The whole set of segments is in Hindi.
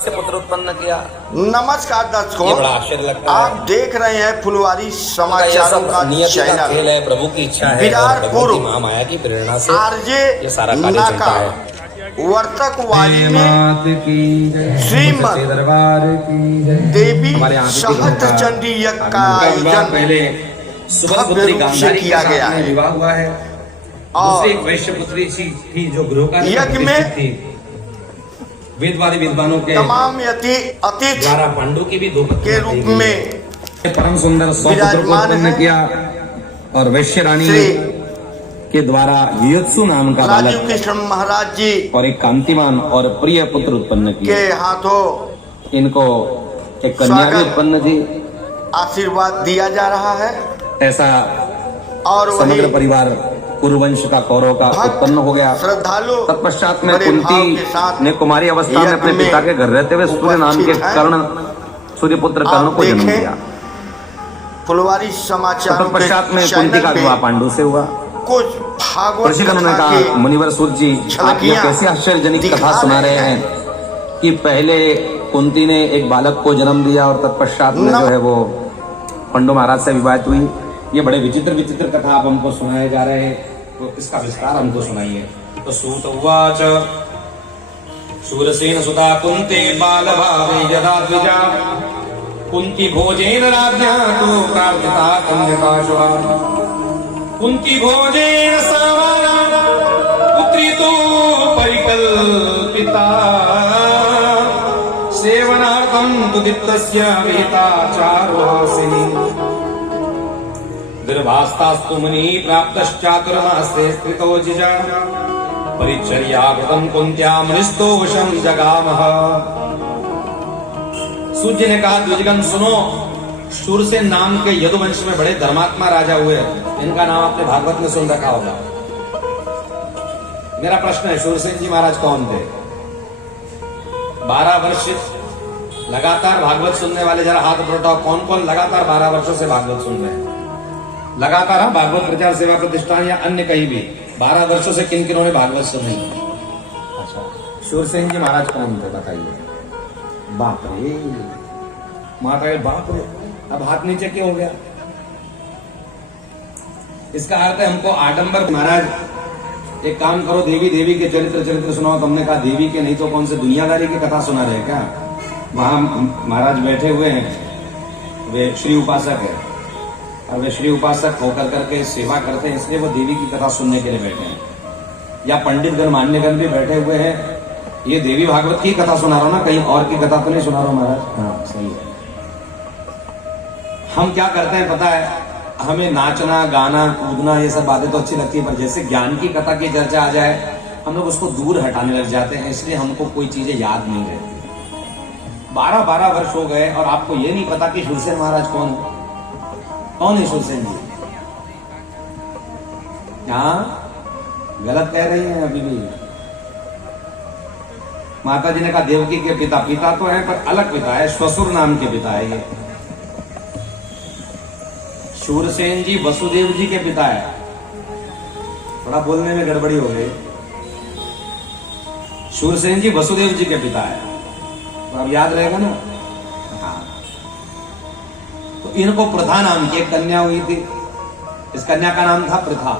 से पुत्र उत्पन्न किया। नमस्कार दर्शकों, ये बड़ा आश्चर्य लगता है। आप देख रहे हैं फुलवारी समाचारों का नियति का चैनल। खेल है, प्रभु की इच्छा है, विराट पूर्व महामाया की प्रेरणा से आरजे ये सारा कार्य चलता है। वर्तक वाली में श्रीमद देवी सहस्त्र चंडी यज्ञ का आयोजन पहले भव्य रूप से किया गया है। विवाह हुआ है और एक वैश्य पुत्री थी जो गृह यज्ञ में थी। वेदवादी विद्वानों के तमाम अतिथि द्वारा पांडु की भी दो के रूप में परम सुंदर सौपुत्र को उत्पन्न किया और वैश्य रानी के द्वारा युयुत्सु नाम का राजीव बालक कृष्ण महाराज जी और एक कांतिमान और प्रिय पुत्र उत्पन्न के किया। हाथों इनको एक कन्या भी उत्पन्न थी। आशीर्वाद दिया जा रहा है ऐसा और समग्र वही परिवार कुरुवंश का कौरव का उत्पन्न हो गया। श्रद्धालु तत्पश्चात में बड़े भाव के कुंती साथ ने कुमारी अवस्था में अपने पिता के घर रहते हुए सूर्य नाम के कर्ण सूर्यपुत्र कर्ण को जन्म दिया। फुलवारी समाचार तत्पश्चात में कुंती का विवाह पांडु से हुआ। कुछ भागवत प्रशिक्षण ने कहा, मुनिवर सूर्य जी आप ये कैसी आश्चर्यजनक कथा सुना रहे हैं कि पहले कुंती ने एक बालक को जन्म दिया और तत्पश्चात में जो है वो पांडु महाराज से विवाहित हुई। ये बड़े विचित्र विचित्र कथा आप हमको सुनाए जा रहे हैं, तो इसका विस्तार हमको सुनाइए। तो सूत उवाच शूरसेन सुता कुंते बाल भावे यदा द्विजा कुंती भोजेन राज्ञा तो प्रार्थिता कन्यका शुभा कुंती भोजेन सावाना पुत्री तो परिकल्पिता सेवनार्थं तु दित्तस्य विहिता चारुहासिनी गर्भास्तास्तु मुनि प्राप्तश्चातुर्मासे स्थितो जिजा परिचर्या कृतं कुंत्या मुनिस्तोषं जगामः। सूर्य ने कहा, द्विजगण सुनो, शूरसेन नाम के यदुवंश में बड़े धर्मात्मा राजा हुए। इनका नाम आपने भागवत में सुन रखा होगा। मेरा प्रश्न है, शूरसेन जी महाराज कौन थे? 12 वर्ष लगातार भागवत सुनने वाले जरा हाथ उठाओ। कौन कौन लगातार 12 वर्षों से भागवत सुन रहे हैं? लगातार भागवत प्रचार सेवा प्रतिष्ठान या अन्य कहीं भी 12 वर्षों से किन किन्होंने भागवत सुनी? अच्छा, शूरसेन जी महाराज कौन थे बताइए? बाप रे, माता बाप रे, अब हाथ नीचे क्यों हो गया? इसका अर्थ है हमको आडंबर। महाराज एक काम करो, देवी के चरित्र सुनाओ। तुमने कहा देवी के, नहीं तो कौन से दुनियादारी की कथा सुना रहे क्या? वहां महाराज बैठे हुए हैं, वे श्री उपासक है और वे श्री उपासक होकर करके सेवा करते हैं, इसलिए वो देवी की कथा सुनने के लिए बैठे हैं। या पंडित गण मान्यगण भी बैठे हुए हैं। ये देवी भागवत की कथा सुना रहा हूं ना, कहीं और की कथा तो नहीं सुना रहा हूं महाराज। हाँ सही है। हम क्या करते हैं पता है, हमें नाचना गाना कूदना ये सब बातें तो अच्छी लगती है, पर जैसे ज्ञान की कथा की चर्चा आ जाए हम लोग उसको दूर हटाने लग जाते हैं, इसलिए हमको कोई चीजें याद नहीं रहती। 12 वर्ष हो गए और आपको ये नहीं पता कि शूरसेन महाराज कौन है? कौन है शूरसेन जी? हाँ, गलत कह रही हैं अभी भी। माता जी ने कहा देवकी के पिता तो है, पर अलग पिता है, श्वसुर नाम के पिता है ये। शूरसेन जी वसुदेव जी के पिता है। थोड़ा बोलने में गड़बड़ी हो गई। शूरसेन जी वसुदेव जी के पिता है, तो अब याद रहेगा ना। हाँ, तो इनको प्रथा नाम की एक कन्या हुई थी। इस कन्या का नाम था प्रथा।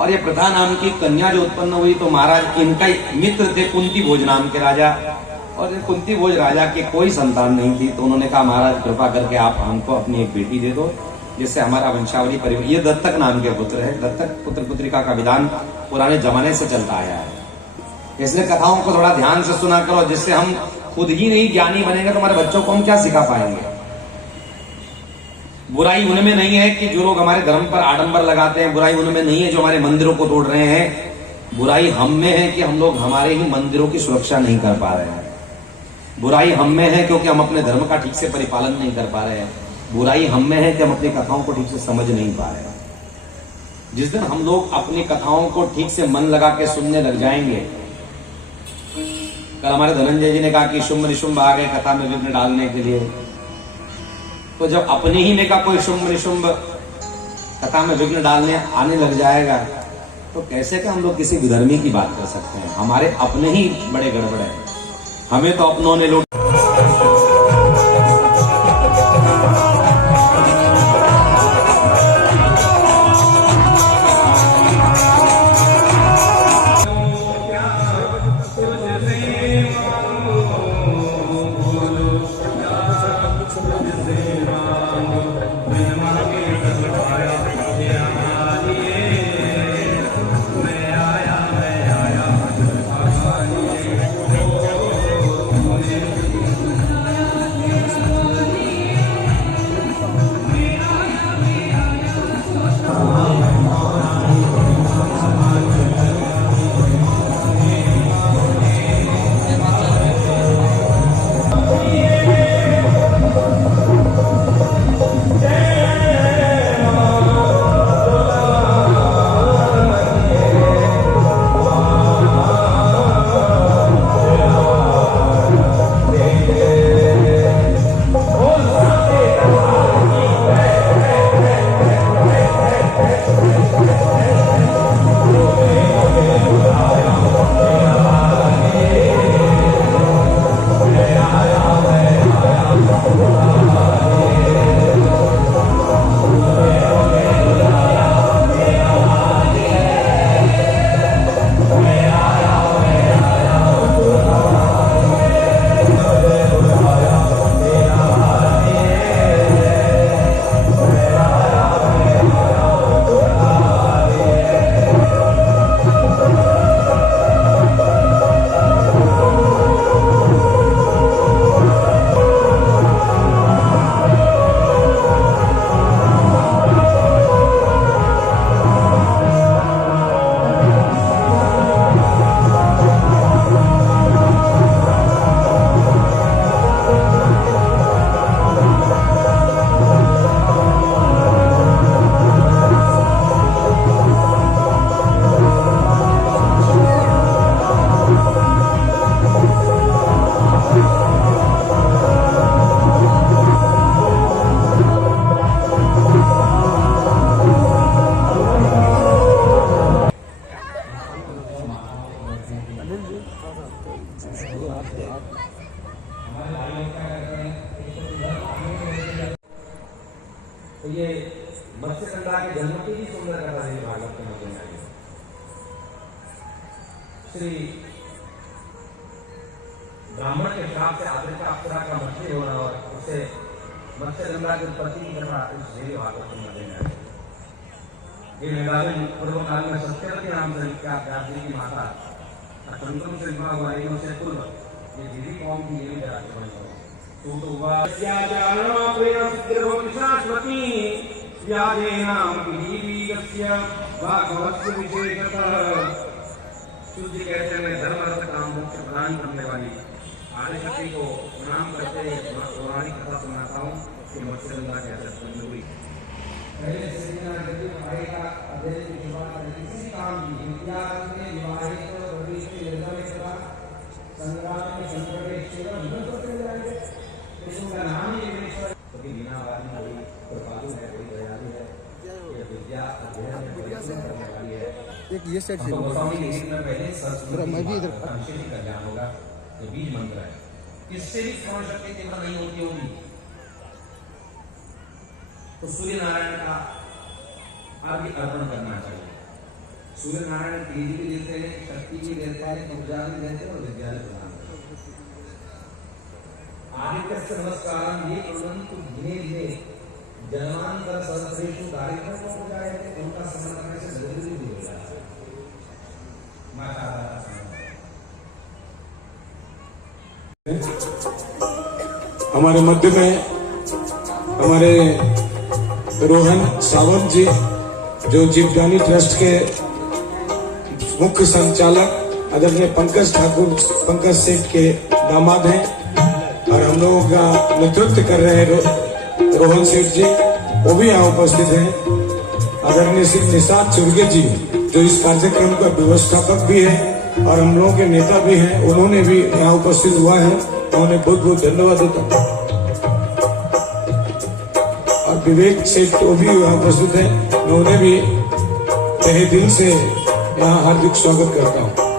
और ये प्रथा नाम की कन्या जो उत्पन्न हुई तो महाराज इनका मित्र थे कुंती भोज नाम के राजा। और कुंती भोज राजा के कोई संतान नहीं थी, तो उन्होंने कहा महाराज कृपा करके आप हमको अपनी एक बेटी दे दो, जिससे हमारा वंशावली परिवार। ये दत्तक नाम के पुत्र है। दत्तक पुत्र पुत्रिका का विधान पुराने जमाने से चलता आया है, इसलिए कथाओं को थोड़ा ध्यान से सुना करो, जिससे हम खुद ही नहीं ज्ञानी बनेंगे तो हमारे बच्चों को हम क्या सिखा पाएंगे। बुराई उनमें नहीं है कि जो लोग हमारे धर्म पर आडंबर लगाते हैं, बुराई उनमें नहीं है जो हमारे मंदिरों को तोड़ रहे हैं। बुराई हम में है कि हम लोग हमारे ही मंदिरों की सुरक्षा नहीं कर पा रहे हैं। बुराई हम में है क्योंकि हम अपने धर्म का ठीक से परिपालन नहीं कर पा रहे हैं। बुराई हम में है कि हम अपनी कथाओं को ठीक से समझ नहीं पा रहे हैं। जिस दिन हम लोग अपनी कथाओं को ठीक से मन लगा के सुनने लग जाएंगे। कल हमारे धनंजय जी ने कहा कि शुंभ निशुंभ आ गए कथा में विघ्न डालने के लिए। तो जब अपने ही में का कोई शुंभ निशुंभ कथा में विघ्न डालने आने लग जाएगा तो कैसे का हम लोग किसी विधर्मी की बात कर सकते हैं? हमारे अपने ही बड़े गड़बड़ है, हमें तो अपनों ने लूट। तो ये मत्स्यगंधा के जन्म की भी सुंदर कथा है भागवत के मध्य में आई। श्री ब्राह्मण के श्राप से आदृत अप्सरा का मछली होना और उससे मत्स्यगंधा की उत्पत्ति की कथा इस देवी भागवत के मध्य में आई। ये मेघालय पूर्व काल में सत्यवती नाम से विख्यात व्यासी की माता संतम से विवाह हुआ है, उससे पूर्व ये दीदी कौम की ये जाति बनी हो तो हुआ याजानो प्रियं शाश्वती व्याजेनाम पीवीगस्य भागवत विशेषतः। शुद्ध कहते हैं धर्म अर्थ काम मोक्ष प्रदान करने वाली आदिशक्ति को प्रणाम करते पौराणिक कथा सुनाता हूँ कि मत्स्यगंधा कैसे उत्पन्न हुई। पहले का अध्ययन की शुरुआत किसी काम की विद्यार्थी ने विवाहित प्रवेश के निर्धारित करा संग्राम में संप्रवेश सेवा न करते जाएंगे इसका नाम ही विवेश्वर क्योंकि बिना वाली कोई कृपालु है, कोई दयालु है, ये विद्या अध्ययन में परिश्रम करने वाली है। एक ये सेट से पहले मैं भी इधर का ज्ञान होगा, ये बीज मंत्र है, इससे भी श्रवण शक्ति तीव्र नहीं होती होगी तो सूर्य नारायण का आदि अर्पण करना चाहिए। सूर्य नारायण तेज भी देते हैं, शक्ति भी देते हैं, ऊर्जा भी देते हैं और विद्या भी प्रदान करते हैं। आदित्य से नमस्कार ये तुरंत धीरे धीरे जन्मांतर सहस्रेषु दारिद्र्य को हो जाए तो उनका स्मरण करने से जरूरी भी हो जाता है। हमारे मध्य में हमारे रोहन सावंत जी जो जीवदानी ट्रस्ट के मुख्य संचालक आदरणीय पंकज ठाकुर पंकज सेठ के दामाद हैं और हम लोगों का नेतृत्व कर रहे हैं रोहन सेठ जी, वो भी यहाँ उपस्थित हैं। आदरणीय श्री निषाद चुर्गे जी जो इस कार्यक्रम का व्यवस्थापक भी है और हम लोगों के नेता भी हैं, उन्होंने भी यहाँ उपस्थित हुआ है, उन्हें बहुत बहुत धन्यवाद देता हूँ। और विवेक सेठ तो भी यहाँ उपस्थित है, मैं उन्हें भी तहे दिल से यहाँ हार्दिक स्वागत करता हूँ।